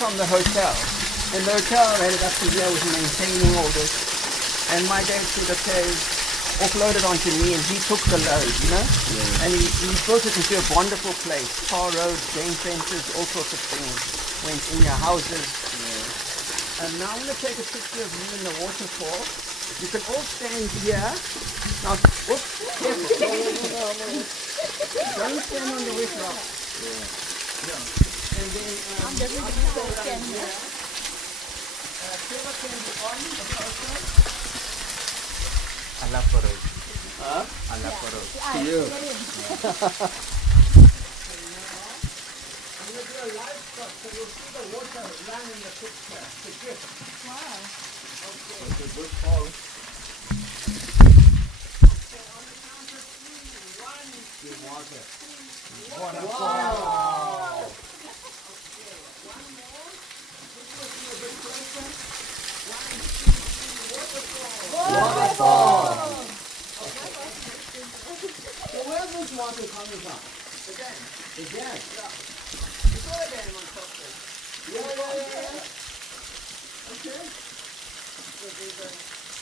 from the hotel. And the hotel ended up to here was maintaining all this. And my dad said, okay, offload it onto me, and he took the load, you know? Yeah. And he built it into a wonderful place. Tar roads, chain fences, all sorts of things went in your houses. Yeah. And now I'm going to take a picture of you in the waterfall. You can all stand here. Now, oops, careful. Don't stand on the wet rock. Yeah. And then I'm definitely going to stand here. Trevor can be on the photo. Allah Faroj. Huh? Allah Faroj. To you. I'm going to do a live shot so you'll see the water run in the picture. It's a gift. Wow. Okay. It's a good fall. Okay, on the count of 3, 1, 2, Water. wow. Okay, one more. This will be a bit closer. 1, 2, 3, waterfall. Okay. So where's this water coming from? The dam. The dam? Yeah. You saw a dam on top there. Yeah. Okay. So there's a...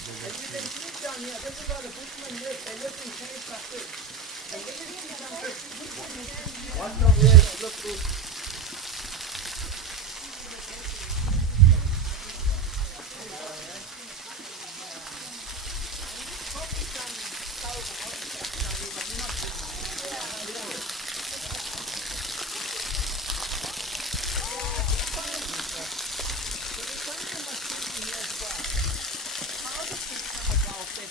And you can see down here, this is where the bushmen live. They live in caves like this. And then you see some What's the way? Look, look.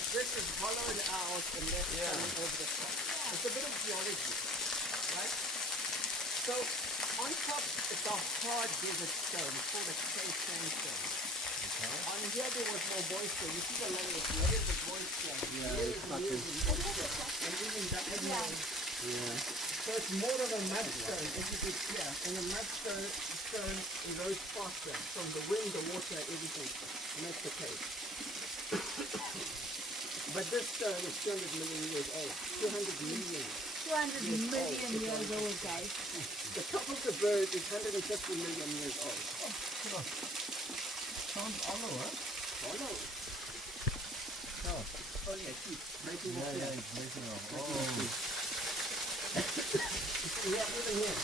This is hollowed out and that's coming over the top. It's a bit of geology, right? So on top it's a hard desert stone. It's called a clay sandstone. Okay. On here there was more moisture. You see the layers of moisture. Yeah, it's not layers of moisture. And even diagonal. Yeah. So it's more of a mudstone, as you can see here. And the mudstone erodes faster from the wind, the water, everything. And that's the case. But this stone is 200 million years old. 200 million. 200 million years old, guys. The top of the bird is 150 million years old. Sounds hollow, huh? Hollow. Oh yeah, keep breaking off. Yeah, it's breaking off. Yeah, even here.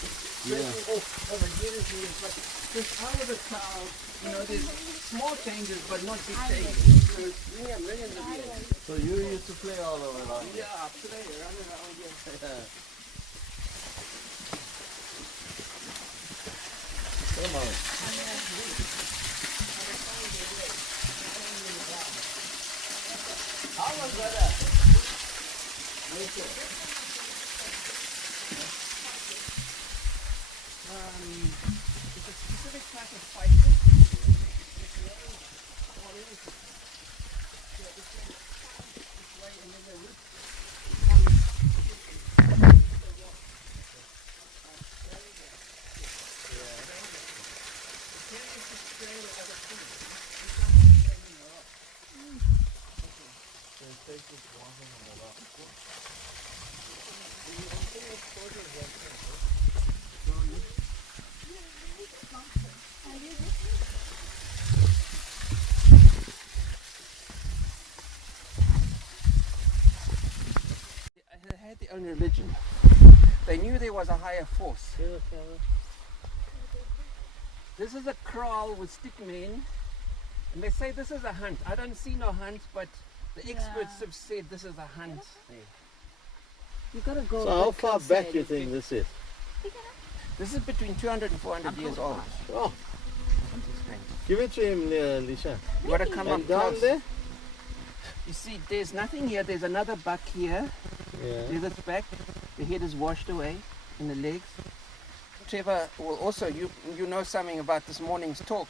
Breaking off over years and years. But since I was a child, you know, there's small changes but not big changes. So yeah, millions of years. So you used to play all over around here? Yeah, play around and around here. Come on. How was that? It's a specific type of fighting. They had their own religion. They knew there was a higher force. This is a kraal with stick men, and they say this is a hunt. I don't see no hunt, but the experts have said this is a hunt. You gotta go. So how far back do you think this is? This is between 200 and 400 years old. Oh, give it to him, Lisha. You gotta come And up down close. there? You see, there's nothing here. There's another buck here. Yeah. There's its back. The head is washed away in the legs. Trevor, well, also you know something about this morning's talk.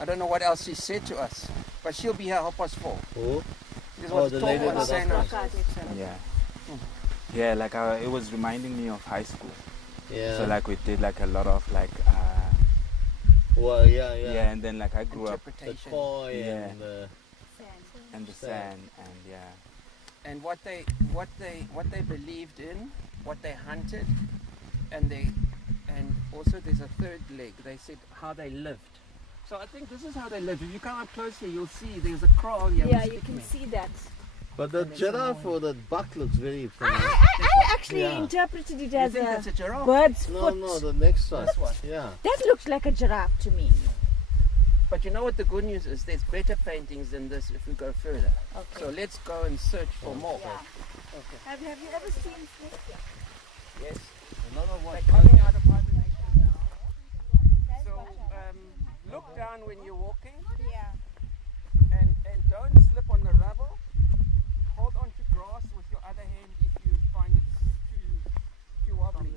I don't know what else she said to us, but she'll be here 4:30. Oh. This Oh, was the talk lady on that Sana. Yeah. Yeah, like it was reminding me of high school. Yeah. So like we did like a lot of like well, yeah. yeah, and then like I grew up The Interpretation. koi Yeah. and the in the sand and yeah. And what they believed in, what they hunted, and also there's a third leg. They said how they lived. So I think this is how they lived. If you come up close here, you'll see there's a kraal here. Yeah, with you can stickmen. see that. But the giraffe or the buck looks very familiar. I actually Yeah. interpreted it You as think a that's a giraffe? bird's No, foot. no, the next one. This one. Yeah. That looks like a giraffe to me. But you know what the good news is? There's better paintings than this if we go further. Okay. So let's go and search for more. Yeah. Okay. Have you ever seen snakes? Yes. Another one. They're coming out of hibernation now. So look down when you're walking Yeah. and don't slip on the rubble. Hold on to grass with your other hand if you find it's too wobbly.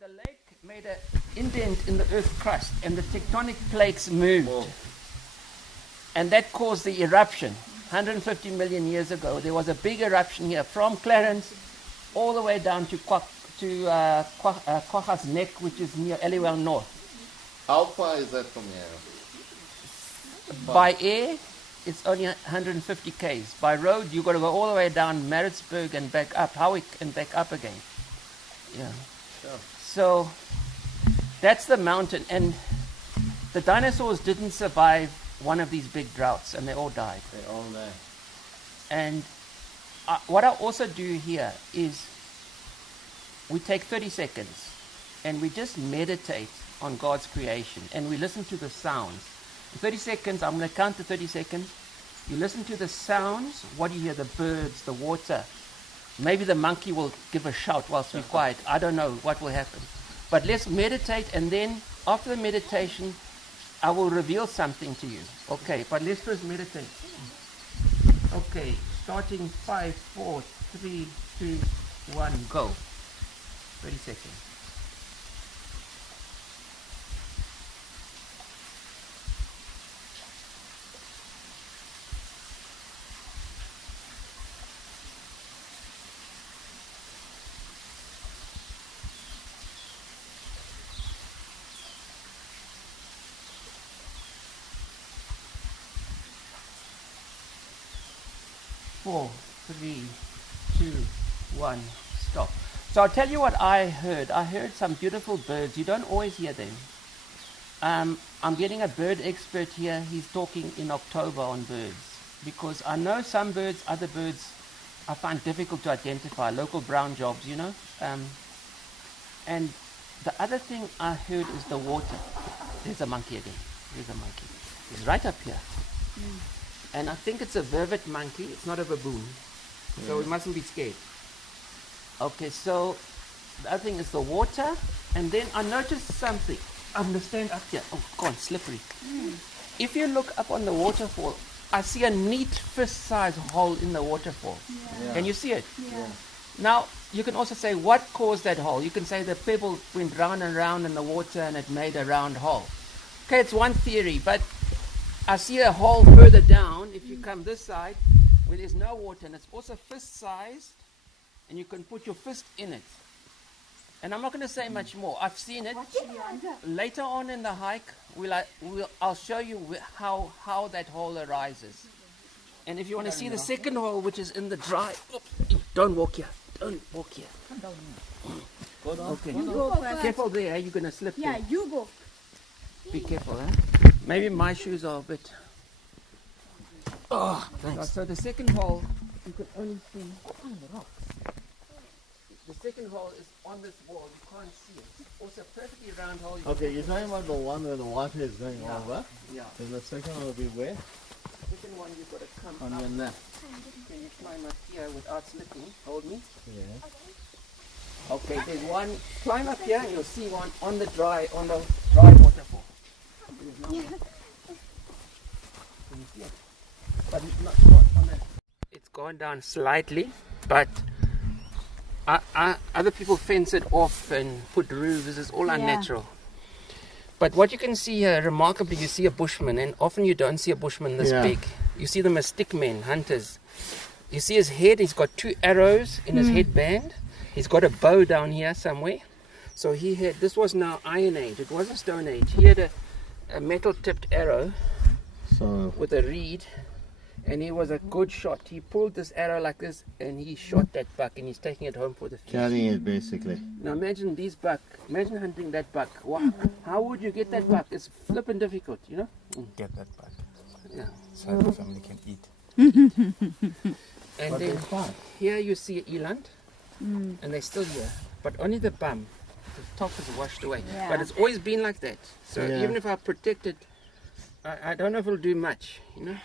The lake made an indent in the earth crust and the tectonic plates moved. Whoa. And that caused the eruption. 150 million years ago, there was a big eruption here from Clarence all the way down to Kwaga's Neck, which is near Eliwell North. How far is that from here? By air, it's only 150 k's. By road, you've got to go all the way down Maritzburg and back up, Howick and back up again. Yeah. Sure. So that's the mountain, and the dinosaurs didn't survive one of these big droughts, and they all died. They're all there. And what I also do here is we take 30 seconds and we just meditate on God's creation, and we listen to the sounds. In 30 seconds, I'm going to count to 30 seconds. You listen to the sounds. What do you hear? The birds, the water. Maybe the monkey will give a shout whilst we're quiet. I don't know what will happen. But let's meditate, and then after the meditation, I will reveal something to you. Okay, but let's first meditate. Okay, starting 5, 4, 3, 2, 1, go. 30 seconds. Four, 3, 2, 1, stop. So I'll tell you what I heard. I heard some beautiful birds. You don't always hear them. I'm getting a bird expert here. He's talking in October on birds, because I know some birds, other birds, I find difficult to identify. Local brown jobs, you know. And the other thing I heard is the water. There's a monkey again. There's a monkey. He's right up here. And I think it's a vervet monkey. It's not a baboon. So we mustn't be scared. Okay, so the other thing is the water. And then I noticed something. I'm going to stand up here. Oh, God, slippery. If you look up on the waterfall, I see a neat fist-sized hole in the waterfall. Yeah. Can you see it? Yeah. Now, you can also say, what caused that hole? You can say the pebble went round and round in the water and it made a round hole. Okay, it's one theory, but I see a hole further down, if you come this side, where there's no water, and it's also fist-sized, and you can put your fist in it. And I'm not going to say much more. I've seen it. Later on in the hike, I'll show you how that hole arises. And if you want to see the second hole, which is in the dry... Oops, don't walk here. Don't walk here. Go down. Okay. You go first. Careful there, you're going to slip Yeah, there. you go. Be careful, huh? Maybe my shoes are a bit... Oh, thanks. So the second hole, you can only see on the rocks. The second hole is on this wall. You can't see it. It's also a perfectly round hole. Okay, you're talking about the one where the water is going Yeah. over. Yeah. Then the second one will be where? The second one, you've got to come On up. your neck. Can you climb up here without slipping? Hold me. Yeah. Okay, there's one. Climb up here and you'll see one on the dry waterfall. There's no one. Can you see it? But not on the... It's gone down slightly, but other people fence it off and put roofs. This is all unnatural. But what you can see here, remarkably, you see a bushman, and often you don't see a bushman this Yeah. big. You see them as stick men, hunters. You see his head, he's got 2 arrows in his headband. He's got a bow down here somewhere. So he had, this was now Iron Age, it wasn't Stone Age. He had a metal tipped arrow with a reed, and he was a good shot. He pulled this arrow like this and he shot that buck, and he's taking it home for the feast. Carrying it basically. Now imagine these buck, imagine hunting that buck. Wow. How would you get that buck? It's flippin' difficult, you know? Get that back. Yeah. So the family can eat. And then here you see eland, and they're still here, but only the bum, the top is washed away. Yeah. But it's always been like that. So Yeah. even if I protect it, I don't know if it'll do much, you know.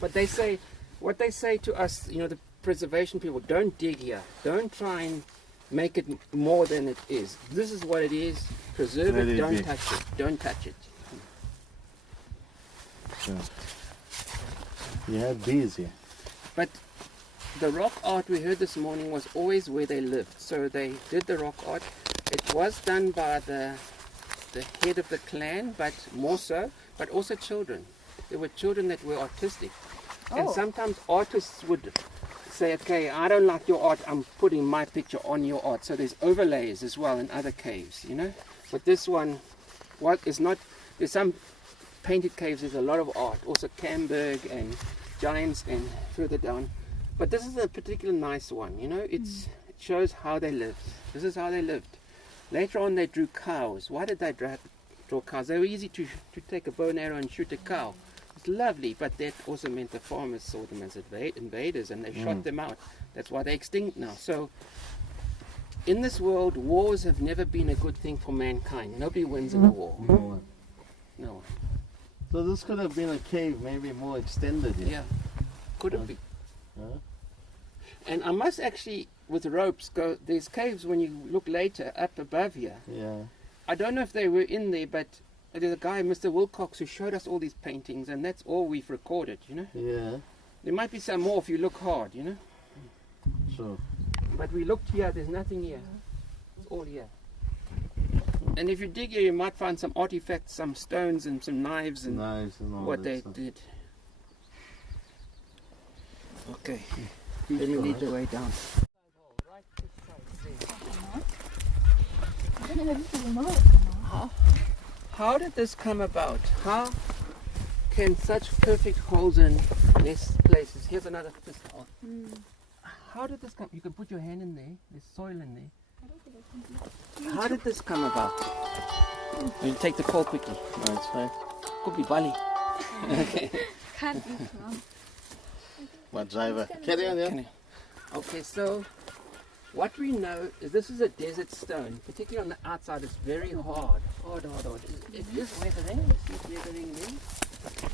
But they say, what they say to us, you know, the preservation people, don't dig here. Don't try and make it more than it is. This is what it is. Preserve Let it. it Don't be. touch it. Don't touch it. So, you have bees here. But the rock art we heard this morning was always where they lived. So they did the rock art. It was done by the head of the clan, but more so, but also children. There were children that were artistic. And Oh. sometimes artists would say, okay, I don't like your art, I'm putting my picture on your art. So there's overlays as well in other caves, you know. But this one, what is not, there's some painted caves, there's a lot of art. Also Camberg and Giants and further down. But this is a particularly nice one, you know. It shows how they lived. This is how they lived. Later on they drew cows. Why did they draw cows? They were easy to take a bow and arrow and shoot a cow. It's lovely, but that also meant the farmers saw them as invaders and they shot them out. That's why they're extinct now. So in this world, wars have never been a good thing for mankind. Nobody wins in a war. No one. No one. So this could have been a cave, maybe more extended here. Yeah. Could have been. Huh? And I must actually, with ropes, go. There's caves when you look later up above here. Yeah. I don't know if they were in there, but there's a guy, Mr. Wilcox, who showed us all these paintings, and that's all we've recorded, you know. Yeah. There might be some more if you look hard, you know. Sure. But we looked here, there's nothing here. It's all here. And if you dig here, you might find some artifacts, some stones and some knives and Knives and all what that they stuff. did. Okay, let me lead the way down. How did this come about? How can such perfect holes in less places? Here's another fist hole. How did this come? You can put your hand in there. There's soil in there. How did this come about? You take the call quickly. No, it's fine. Could be Bali. Okay. Can't be wrong. What driver? Carry on, yeah. Can I- Okay, so what we know is this is a desert stone, particularly on the outside. It's very hard. It is weathering. You see it weathering there,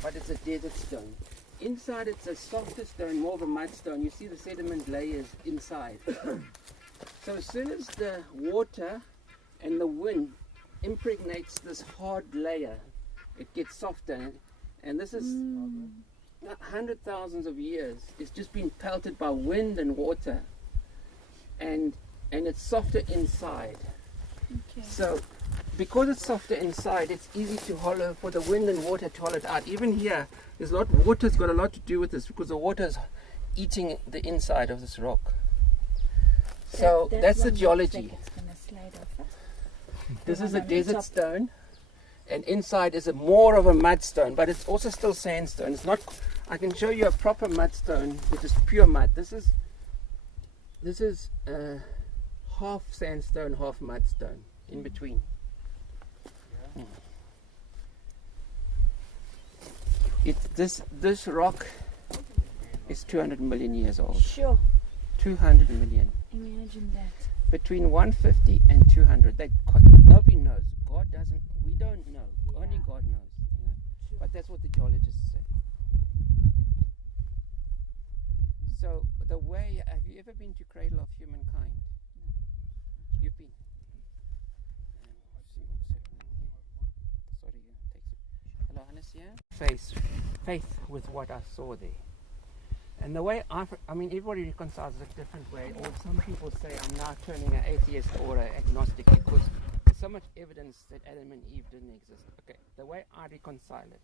but it's a desert stone. Inside, it's a softer stone, more of a mudstone. You see the sediment layers inside. So as soon as the water and the wind impregnates this hard layer, it gets softer. And this is 100,000 of years. It's just been pelted by wind and water. And it's softer inside. Okay. So because it's softer inside, it's easy to hollow, for the wind and water to hollow it out. Even here, there's a lot, water's got a lot to do with this, because the water's eating the inside of this rock. So That that's the one looks geology. like it's gonna slide off, huh? This is a one on the desert top. stone, and inside is more of a mudstone, but it's also still sandstone. It's not. I can show you a proper mudstone, which is pure mud. This is half sandstone, half mudstone in between. This rock is 200 million years old. Sure. 200 million. Imagine that. Between 150 and 200. Nobody knows. God doesn't. We don't know. Only Yeah. God knows. You know? But that's what the geologists say. So the way, have you ever been to Cradle of Humankind? No. You've been. Let's see what's happening here. Sorry, takes it. Hello, Anasia. Faith with what I saw there. And the way I mean, everybody reconciles it a different way. Or some people say I'm now turning an atheist or an agnostic because there's so much evidence that Adam and Eve didn't exist. Okay, the way I reconcile it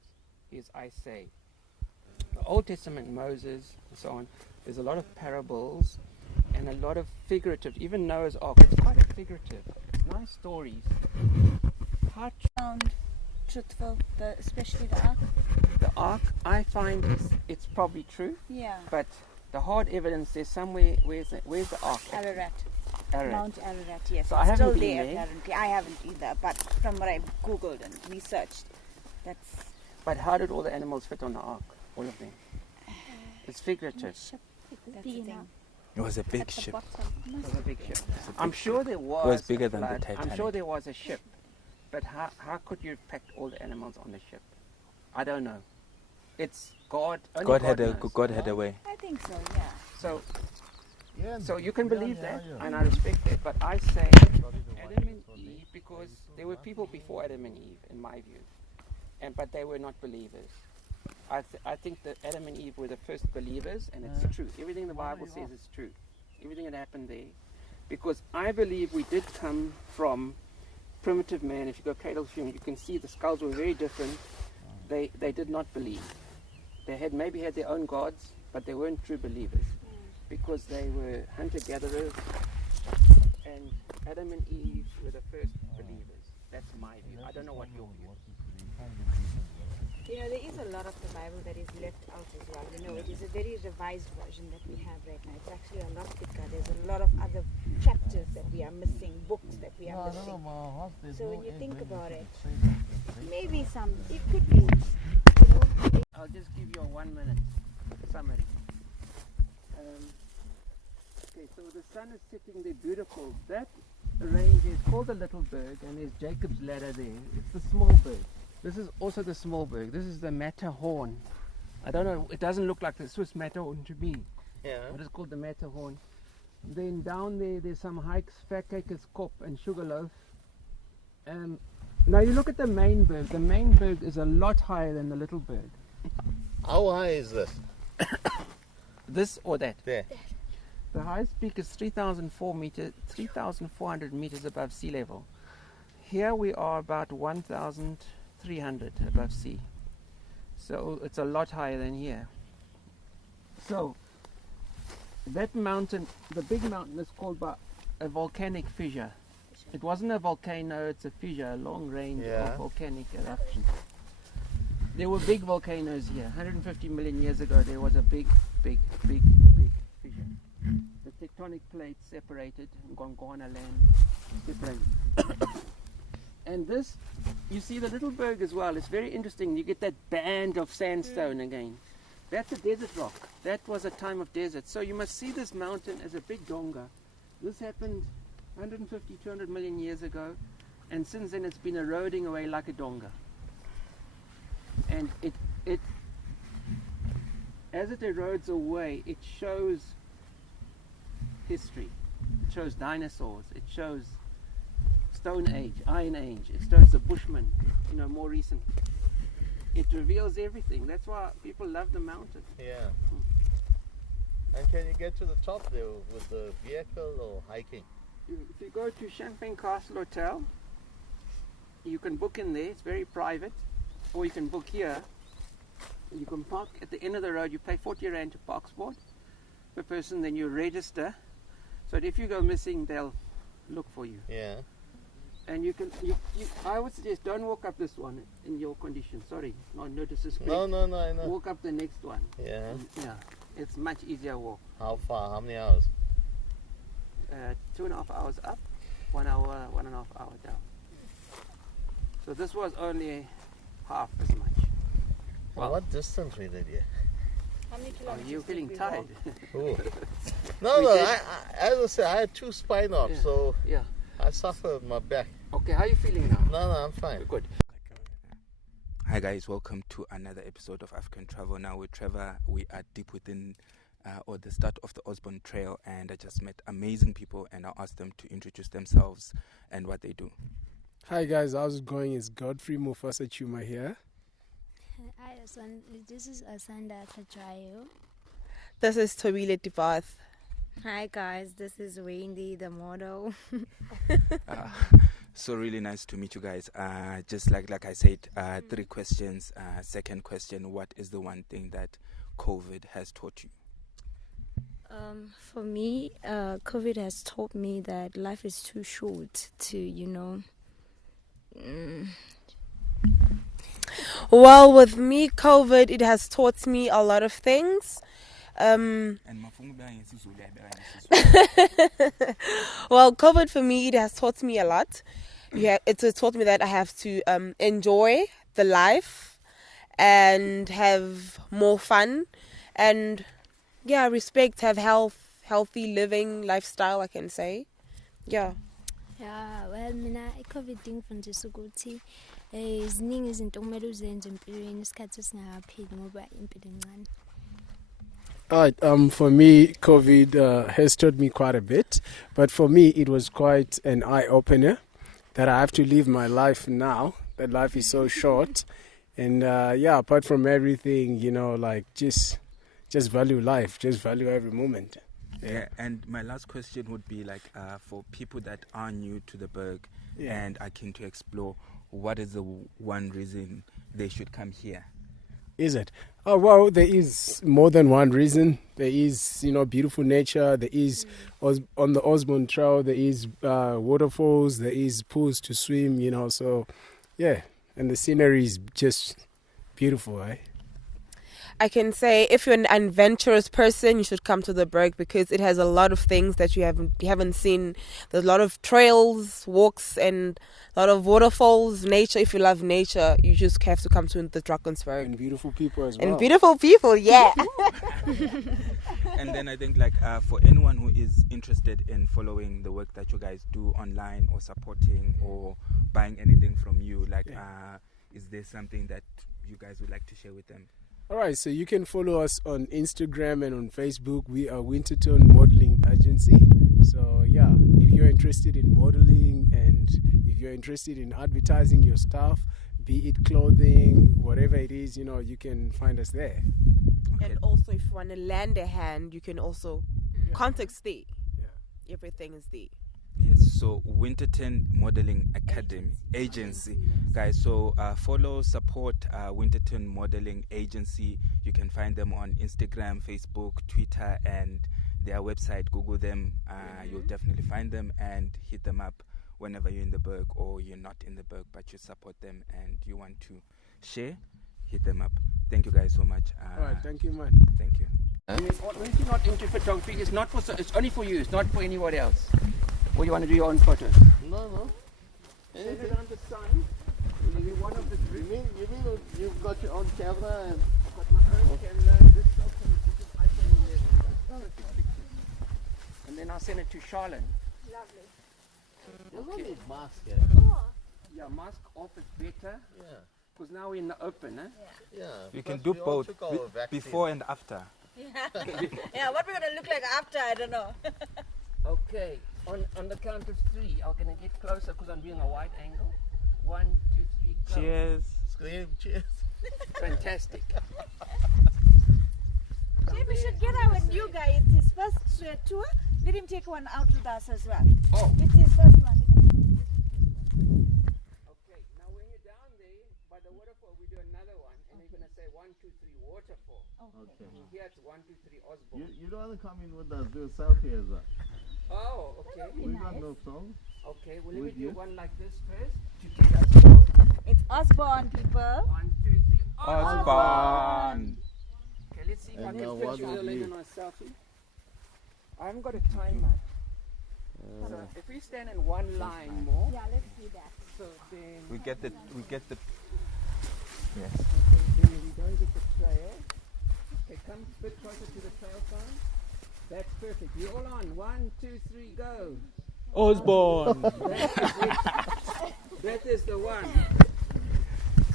is I say the Old Testament, Moses, and so on, there's a lot of parables and a lot of figurative. Even Noah's Ark, it's quite figurative. Nice stories. How Sound truthful, especially the ark. the Ark, I find it's probably true, Yeah. but the hard evidence there's somewhere. Where's the Ark? Ararat. Ararat. Mount Ararat, yes. So it's I haven't still been there, there. apparently. I haven't either, but from what I've Googled and researched, that's But how did all the animals fit on the Ark? All of them. It's figurative. that's the thing. It was a big At the ship. bottom. It was a big ship. I'm sure there was. It was bigger a than the flood. I'm Titanic. sure there was a ship, but how could you pack all the animals on the ship? I don't know. It's God. Only God had knows. a way. I think so, yeah. So you can believe that, and I respect that. But I say Adam and Eve, because there were people before Adam and Eve, in my view, but they were not believers. I think that Adam and Eve were the first believers, and it's true. Everything the Bible says is true. Everything that happened there, because I believe we did come from primitive man. If you go cradle to you can see the skulls were very different. They did not believe. They had maybe had their own gods, but they weren't true believers, because they were hunter-gatherers, and Adam and Eve were the first believers. That's my view. I don't know what your view is. You know, there is a lot of the Bible that is left out as well. You know, it is a very revised version that we have right now. It's actually a lot thicker. There's a lot of other chapters that we are missing, books that we are missing. So when you think about it, maybe it could be, you know. I'll just give you a 1 minute summary. Okay, so the sun is sitting there, beautiful. That range is called the Little Berg, and there's Jacob's Ladder there. It's the small berg. This is also the small berg. This is the Matterhorn. I don't know, it doesn't look like the Swiss Matterhorn to me. Yeah. But it's called the Matterhorn. Then down there's some hikes, Verkijker's Kop and Sugarloaf. Now you look at the main berg. The main berg is a lot higher than the Little Berg. How high is this? This or that? There. The highest peak is 3,400 meters above sea level. Here we are about 1,300 above sea. So it's a lot higher than here. So that mountain, the big mountain, is called by a volcanic fissure. It wasn't a volcano, it's a fissure, a long range of volcanic eruption. There were big volcanoes here. 150 million years ago there was a big fissure. The tectonic plates separated, Gondwana land separated. And this, you see the Little Berg as well, it's very interesting. You get that band of sandstone again. That's a desert rock. That was a time of desert. So you must see this mountain as a big donga. This happened 150, 200 million years ago, and since then it's been eroding away like a donga. And it as it erodes away, it shows history. It shows dinosaurs. It shows Stone Age, Iron Age. It shows the Bushmen, more recent. It reveals everything. That's why people love the mountain. Yeah. And can you get to the top there with the vehicle or hiking? If you go to Champagne Castle Hotel, you can book in there. It's very private. Or you can book here. You can park at the end of the road. You pay 40 Rand to park spot per person. Then you register. So that if you go missing, they'll look for you. Yeah. And you can. I would suggest don't walk up this one in your condition. Sorry, no disrespect. No, I know. Walk up the next one. Yeah. Yeah, it's much easier walk. How far? How many hours? 2.5 hours up, 1 hour, 1.5 hour down. So this was only half as much. Well, what distance we did here? How many Are kilometers you did feeling we tired? Oh. No, as I said, I had 2 spine knocks, so Yeah. I suffer with my back. Okay, how are you feeling now? No, I'm fine. Good. Hi guys, welcome to another episode of African Travel. Now with Trevor, we are deep within or the start of the Osborne Trail, and I just met amazing people, and I'll ask them to introduce themselves and what they do. Hi guys, how's it going? It's Godfrey Mufasa Chuma here. Hi, this is Asanda Tachayo. This is Tobile Divath. Hi guys, this is Wendy, the model. So really nice to meet you guys. Just like I said, 3 questions. Second question, what is the one thing that COVID has taught you? For me, COVID has taught me that life is too short to, Well, with me, COVID, it has taught me a lot of things. Well, COVID for me, it has taught me a lot. Yeah, it's taught me that I have to enjoy the life and have more fun and respect, have healthy living lifestyle, I can say. Yeah. Yeah, well, mina i-COVID ingifundisa ukuthi ziningi izinto okumele uzenze empilweni isikhathi singakapheli ngoba impilo encane. For me, COVID has taught me quite a bit, but for me, it was quite an eye-opener that I have to live my life now, that life is so short. And apart from everything, just value life, just value every moment. Yeah, and my last question would be for people that are new to the Berg and are keen to explore, what is the one reason they should come here? Is it? Oh, well, there is more than one reason. There is, beautiful nature. There is, on the Osborne Trail, there is waterfalls. There is pools to swim, so, yeah. And the scenery is just beautiful, eh? I can say if you're an adventurous person, you should come to the Berg because it has a lot of things that you haven't seen. There's a lot of trails, walks, and a lot of waterfalls, nature. If you love nature, you just have to come to the Drakensberg. And beautiful people as well. And beautiful people, yeah. And then I think for anyone who is interested in following the work that you guys do online or supporting or buying anything from you, is there something that you guys would like to share with them? All right, so you can follow us on Instagram and on Facebook. We are Winterton Modeling Agency. So, if you're interested in modeling and if you're interested in advertising your stuff, be it clothing, whatever it is, you can find us there. Okay. And also, if you want to lend a hand, you can also contact Steve. Yeah. Everything is there. Yes, so Winterton Modeling Agency. Guys, so follow, support Winterton Modeling Agency. You can find them on Instagram, Facebook, Twitter, and their website. Google them. You'll definitely find them and hit them up whenever you're in the Berg or you're not in the Berg, but you support them and you want to share, hit them up. Thank you guys so much. All right, thank you, man. Thank you. If you're not into photography, it's only for you. It's not for anyone else. Or you want to do your own photos? No. Set it on the sign. Will you be one of the three? You mean you've got your own camera and I've got my own camera. This is iPhone 11. Perfect pictures. And then I'll send it to Charleen. Lovely. there's no need mask here. Yeah, mask off is better. Yeah. Because now we're in the open, eh? Yeah. You can because do we all both, took our vaccine. before and after. Yeah, what we're gonna look like after, I don't know. Okay, on the count of three, I'm gonna get closer because I'm doing a wide angle. 1, 2, 3, go. Cheers. Scream, cheers. Fantastic. Maybe we should get our new guy. It's his first tour. Let him take one out with us as well. Oh. It's his first one, isn't it? Okay, now when you're down there by the waterfall, we do another one, and you're gonna say 1, 2, 3 waterfall. Okay. Here it's 1, 2, 3 Osborne. You don't want to come in with us, do a selfie as well. Oh, okay. We got no problem. Okay, well let me With do you? one like this first to take us all. It's Osborne, people. 1, 2, 3 Osborne. Okay, let's see if I And can now fit what would Charleen be? in my selfie. I haven't got a timer. So if we stand in one line more, Yeah, let's do that. so then We get the yes. then we don't get the trail. Okay, come a bit closer to the trail sign. That's perfect. We're all on. 1, 2, 3, go. Osborne. That is the one.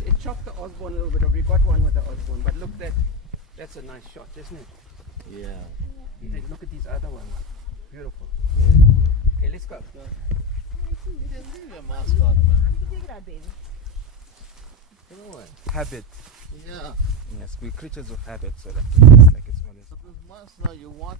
It chopped the Osborne a little bit. We got one with the Osborne, but look, that's a nice shot, isn't it? Yeah. Look at these other ones. Beautiful. Okay, let's go. You can leave your mask on, man. Take it out, baby. Come on. Habit. Yeah. Yes, we're creatures of habit, so that it's like it's always. But this mask now, you want